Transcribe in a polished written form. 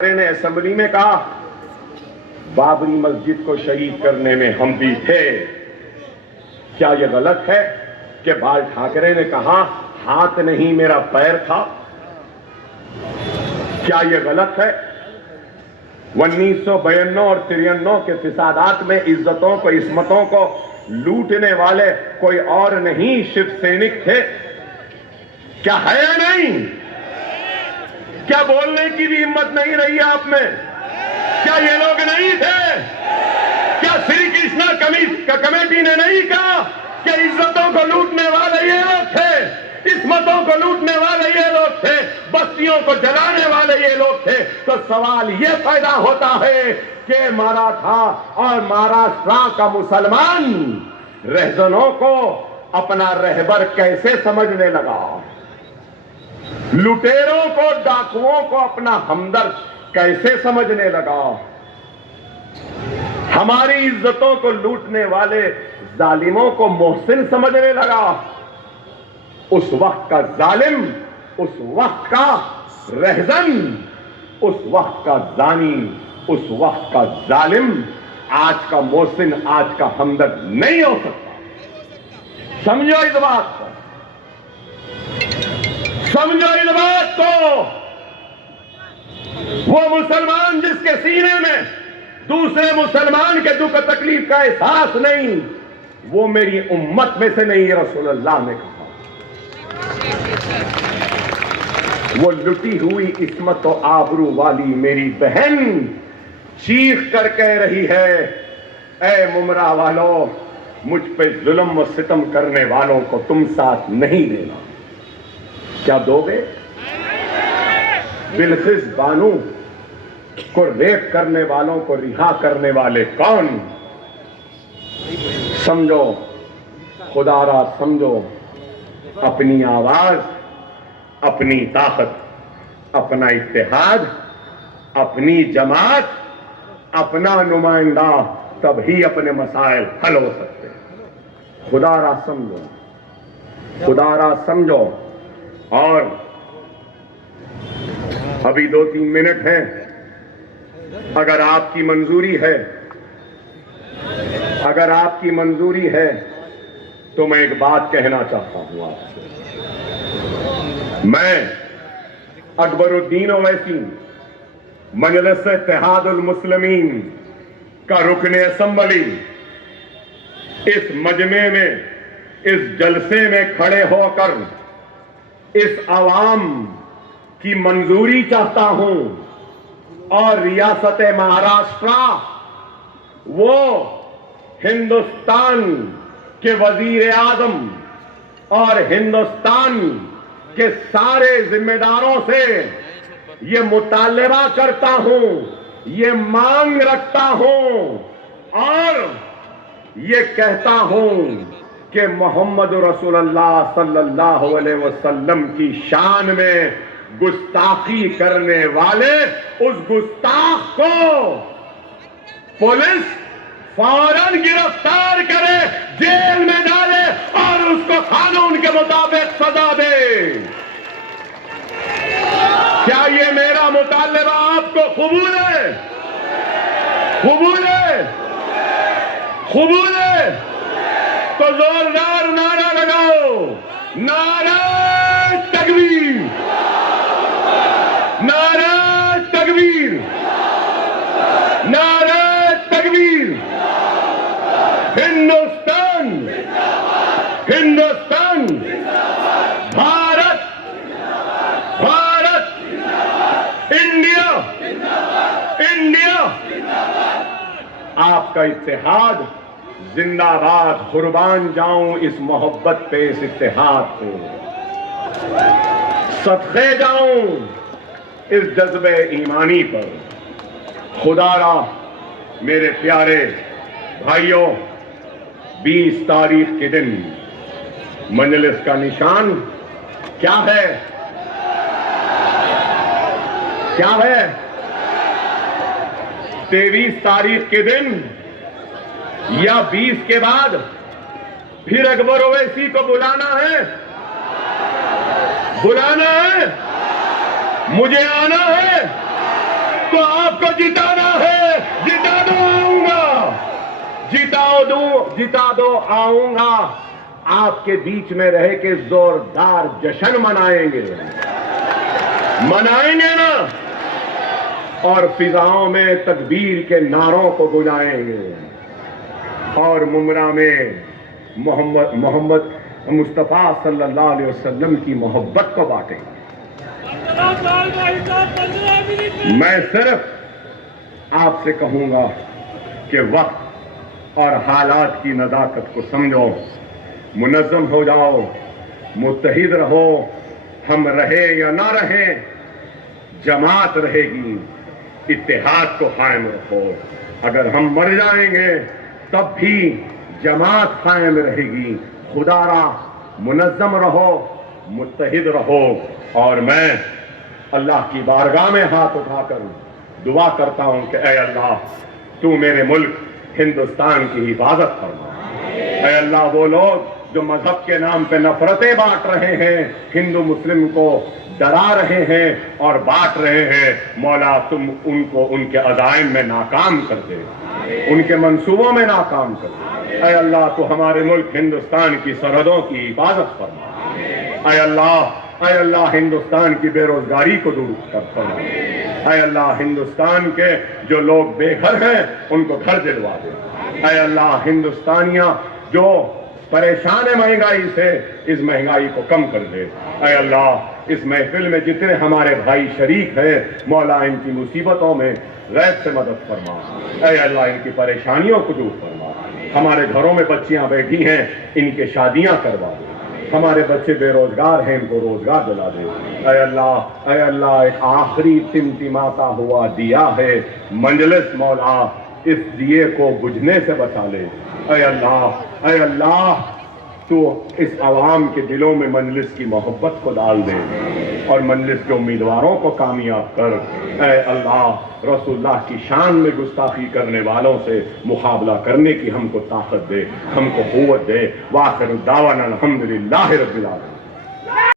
نے اسمبلی میں کہا بابری مسجد کو شہید کرنے میں ہم بھی تھے. کیا یہ غلط ہے کہ بال ٹھاکرے نے کہا ہاتھ نہیں میرا پیر تھا؟ کیا یہ غلط ہے؟ 1992 اور 93 کے فسادات میں عزتوں کو عصمتوں کو لوٹنے والے کوئی اور نہیں شیو سینک تھے؟ کیا ہے یا نہیں؟ کیا بولنے کی بھی ہمت نہیں رہی آپ میں؟ کیا یہ لوگ نہیں تھے؟ کیا سری کرشنا کمیٹی نے نہیں کہا کہ عزتوں کو لوٹنے والے یہ لوگ تھے، عصمتوں کو لوٹنے والے یہ لوگ تھے، بستیوں کو جلانے والے یہ لوگ تھے؟ تو سوال یہ پیدا ہوتا ہے کہ مراٹھا اور مہاراشٹرا کا مسلمان رہزنوں کو اپنا رہبر کیسے سمجھنے لگا؟ لٹیروں کو ڈاکوؤں کو اپنا ہمدرد کیسے سمجھنے لگا؟ ہماری عزتوں کو لوٹنے والے ظالموں کو محسن سمجھنے لگا؟ اس وقت کا ظالم، اس وقت کا رہزن، اس وقت کا زانی، اس وقت کا ظالم آج کا محسن، آج کا ہمدرد نہیں ہو سکتا. سمجھو اس بات کو، سمجھو اس بات کو. وہ مسلمان جس کے سینے میں دوسرے مسلمان کے دکھ تکلیف کا احساس نہیں، وہ میری امت میں سے نہیں، رسول اللہ نے کہا. وہ لٹی ہوئی عصمت و آبرو والی میری بہن چیخ کر کہہ رہی ہے، اے ممرا والو، مجھ پہ ظلم و ستم کرنے والوں کو تم ساتھ نہیں دینا. کیا دو گے؟ بلقیس بانو کو ریپ کرنے والوں کو رہا کرنے والے کون؟ سمجھو، خدا را سمجھو. اپنی آواز، اپنی طاقت، اپنا اتحاد، اپنی جماعت، اپنا نمائندہ، تب ہی اپنے مسائل حل ہو سکتے ہیں. خدا را سمجھو، خدا را سمجھو. اور ابھی 2-3 منٹ ہیں، اگر آپ کی منظوری ہے، اگر آپ کی منظوری ہے تو میں ایک بات کہنا چاہتا ہوں آپ سے. میں اکبر الدین اویسی، مجلس اتحاد المسلمین کا رکن اسمبلی، اس مجمع میں، اس جلسے میں کھڑے ہو کر اس عوام کی منظوری چاہتا ہوں. اور ریاست مہاراشٹرا وہ ہندوستان کے وزیر اعظم اور ہندوستان کے سارے ذمہ داروں سے یہ مطالبہ کرتا ہوں، یہ مانگ رکھتا ہوں اور یہ کہتا ہوں کہ محمد رسول اللہ صلی اللہ علیہ وسلم کی شان میں گستاخی کرنے والے اس گستاخ کو پولیس فوراً گرفتار کرے، جیل میں ڈالے اور اس کو قانون کے مطابق سزا دے. کیا یہ میرا مطالبہ آپ کو قبول ہے؟ قبول ہے؟ قبول ہے؟ تو زوردار نعرہ لگاؤ، نعرہ تکبیر، نعرہ تکبیر، نعرہ تکبیر. Hindustan, Hindustan, Bharat, Bharat, India, India. آپ کا اتحاد زندہ باد. قربان جاؤں اس محبت پہ، اس اتحاد پہ. صدقے جاؤں اس جذبے ایمانی پر. خدا را میرے پیارے بھائیوں، 20 تاریخ کے دن مجلس کا نشان کیا ہے؟ کیا ہے؟ 23 تاریخ کے دن یا 20 کے بعد پھر اکبر اویسی کو بلانا ہے، بلانا ہے، مجھے آنا ہے. تو آپ کو جتانا ہے، جتا دو آؤں گا، جتا دو آؤں گا، آپ کے بیچ میں رہ کے زوردار جشن منائیں گے نا، اور فضاؤں میں تکبیر کے نعروں کو گنجائیں گے، اور ممرا میں محمد مصطفیٰ صلی اللہ علیہ وسلم کی محبت کو بانٹیں گے۔ میں صرف آپ سے کہوں گا کہ وقت اور حالات کی نزاکت کو سمجھو، منظم ہو جاؤ، متحد رہو، ہم رہے یا نہ رہیں، جماعت رہے گی، اتحاد کو قائم رکھو۔ اگر ہم مر جائیں گے تب بھی جماعت قائم رہے گی۔ خدا را منظم رہو، متحد رہو، اور میں اللہ کی بارگاہ میں ہاتھ اٹھا کر دعا کرتا ہوں کہ اے اللہ تو میرے ملک ہندوستان کی حفاظت فرما۔ اے اللہ وہ لوگ جو مذہب کے نام پہ نفرتیں بانٹ رہے ہیں، ہندو مسلم کو ڈرا رہے ہیں اور بانٹ رہے ہیں، مولا تم ان کو ان کے عزائم میں ناکام کر دے، ان کے منصوبوں میں ناکام کر دے۔ اے اللہ تو ہمارے ملک ہندوستان کی سرحدوں کی حفاظت فرما۔ اے اللہ ہندوستان کی بے روزگاری کو دور کر فرما۔ اے اللہ ہندوستان کے جو لوگ بے گھر ہیں ان کو گھر دلوا دے۔ اے اللہ ہندوستانیاں جو پریشان ہے مہنگائی سے، اس مہنگائی کو کم کر دے۔ اے اللہ اس محفل میں جتنے ہمارے بھائی شریک ہیں، مولا ان کی مصیبتوں میں غیب سے مدد فرما۔ اے اللہ ان کی پریشانیوں کو دور فرما۔ ہمارے گھروں میں بچیاں بیٹھی ہیں، ان کے شادیاں کروا دے۔ ہمارے بچے بے روزگار ہیں، ان کو روزگار دلا دے۔ اے اللہ ایک آخری ٹمٹماتا ہوا دیا ہے مجلس، مولا اس دیے کو بجھنے سے بچا لے۔ اے اللہ تو اس عوام کے دلوں میں مجلس کی محبت کو ڈال دے اور مجلس کے امیدواروں کو کامیاب کر۔ اے اللہ رسول اللہ کی شان میں گستاخی کرنے والوں سے مقابلہ کرنے کی ہم کو طاقت دے، ہم کو قوت دے۔ وآخر دعوانا الحمدللہ رب العالمین۔